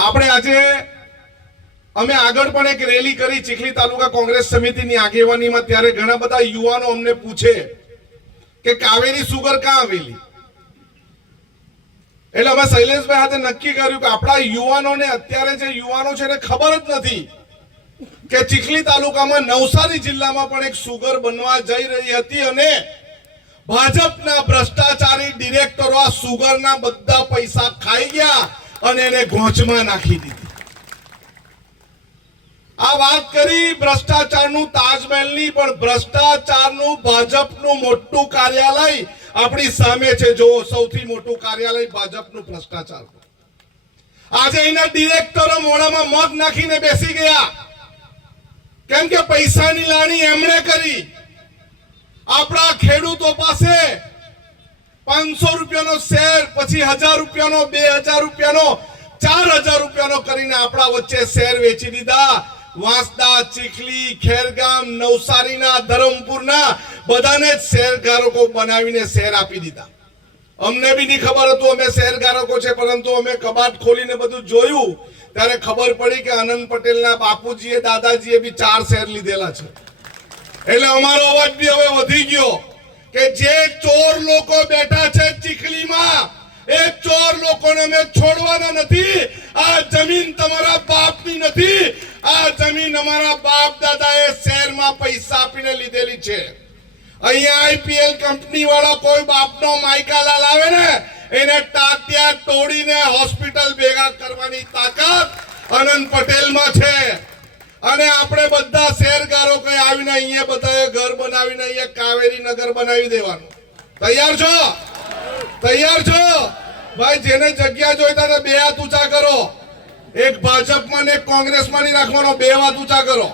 આપણે આજે અમે આગળ પણ એક રેલી કરી ચીખલી તાલુકા કોંગ્રેસ સમિતિની આગેવાનીમાં, ત્યારે ઘણા બધા યુવાનો અમને પૂછે કે કાવેરી સુગર ક્યાં આવેલી? એટલે અમે શૈલેષભાઈ સાથે નક્કી કર્યું કે આપણા યુવાનોને, અત્યારે જે યુવાનો છે એને ખબર જ નથી કે ચીખલી તાલુકામાં નવસારી જિલ્લામાં પણ એક સુગર બનવા જઈ રહી હતી અને ભાજપના ભ્રષ્ટાચારી ડિરેક્ટરો આ સુગરના બધા પૈસા ખાઈ ગયા અને એને ગોંચમાં નાખી દીધી. આ વાત કરી ભ્રષ્ટાચારનું તાજમહેલની, પણ ભ્રષ્ટાચારનું ભાજપનું મોટું કાર્યાલય આપણી સામે છે. જો સૌથી મોટું કાર્યાલય ભાજપનું ભ્રષ્ટાચાર. આજે એના ડિરેક્ટરો મોઢામાં મગ નાખીને બેસી ગયા, કેમ કે પૈસાની લાણી એમણે કરી. આપણા ખેડૂતો પાસે 500 રૂપિયાનો શેર, પછી 1000 રૂપિયાનો, 2000 રૂપિયાનો, 4000 રૂપિયાનો કરીને આપણા વચ્ચે શેર વેચી દીધા. વાંસદા, ચીખલી, ખેરગામ, નવસારીના, ધરમપુરના બધાને જ શેરધારકો બનાવીને શેર આપી દીધા. અમને બી નહીં ખબર હતું અમે શેરધારકો છે, પરંતુ અમે કબાટ ખોલીને બધું જોયું ત્યારે ખબર પડી કે આનંદ પટેલના બાપુજીએ, દાદાજીએ બી 4 શેર લીધેલા છે. એટલે અમારો અવાજ બી હવે વધી ગયો કે જે ચોર લોકો બેઠા છે ચીખલીમાં, એ ચોર લોકોને અમે છોડવાના નથી. આ જમીન તમારા બાપની નથી. આ જમીન અમારા બાપ દાદાએ શહેરમાં પૈસા આપીને લીધેલી છે. અહીંયા આઈપીએલ કંપની વાળા કોઈ બાપનો માયકાલા લાવે ને, એને ટાટિયા તોડીને હોસ્પિટલ ભેગા કરવાની તાકાત આનંદ પટેલમાં છે. અને આપણે બધા શેરગારો કઈ આવીને અહીંયા બધાએ ઘર બનાવીને અહીંયા કાવેરી નગર બનાવી દેવાનું. તૈયાર છો? તૈયાર છો? ભાઈ, જેને જગ્યા જોઈતા ને 2 હાથ ઊંચા કરો. એક ભાજપમાં ને એક કોંગ્રેસમાં નહીં રાખવાનો, 2 હાથ ઊંચા કરો.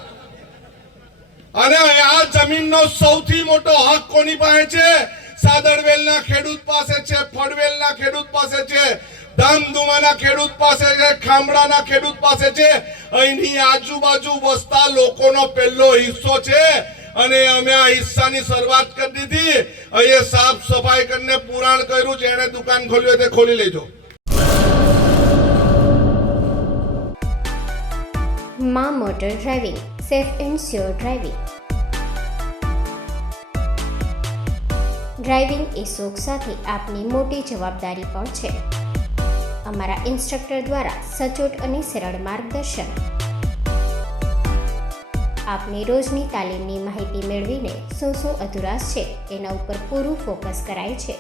અને આ જમીનનો સૌથી મોટો હક કોની પાસે છે? સાદરવેલના ખેડૂત પાસે છે, ફળવેલના ખેડૂત પાસે છે, ધામધુમાના ખેડૂત પાસે છે, ખામડાના ખેડૂત પાસે છે. અહીંની આજુબાજુ વસતા લોકોનો પહેલો હિસ્સો છે અને અમે આ હિસ્સાની શરૂઆત કરી દીધી. અહીંયા સાફ સફાઈ કરીને પુરાણ કર્યું. જેણે દુકાન ખોલી હોય તે ખોલી લેજો. માં motor driving, safe and sure driving. Driving એ શોખ સાથે આપની મોટી જવાબદારી પણ છે. અમારા ઇન્સ્ટ્રક્ટર દ્વારા સચોટ અને સરળ માર્ગદર્શન. આપની રોજની તાલીમની માહિતી મેળવીને શું અધુરાશ છે એના ઉપર પૂરું ફોકસ કરાય છે.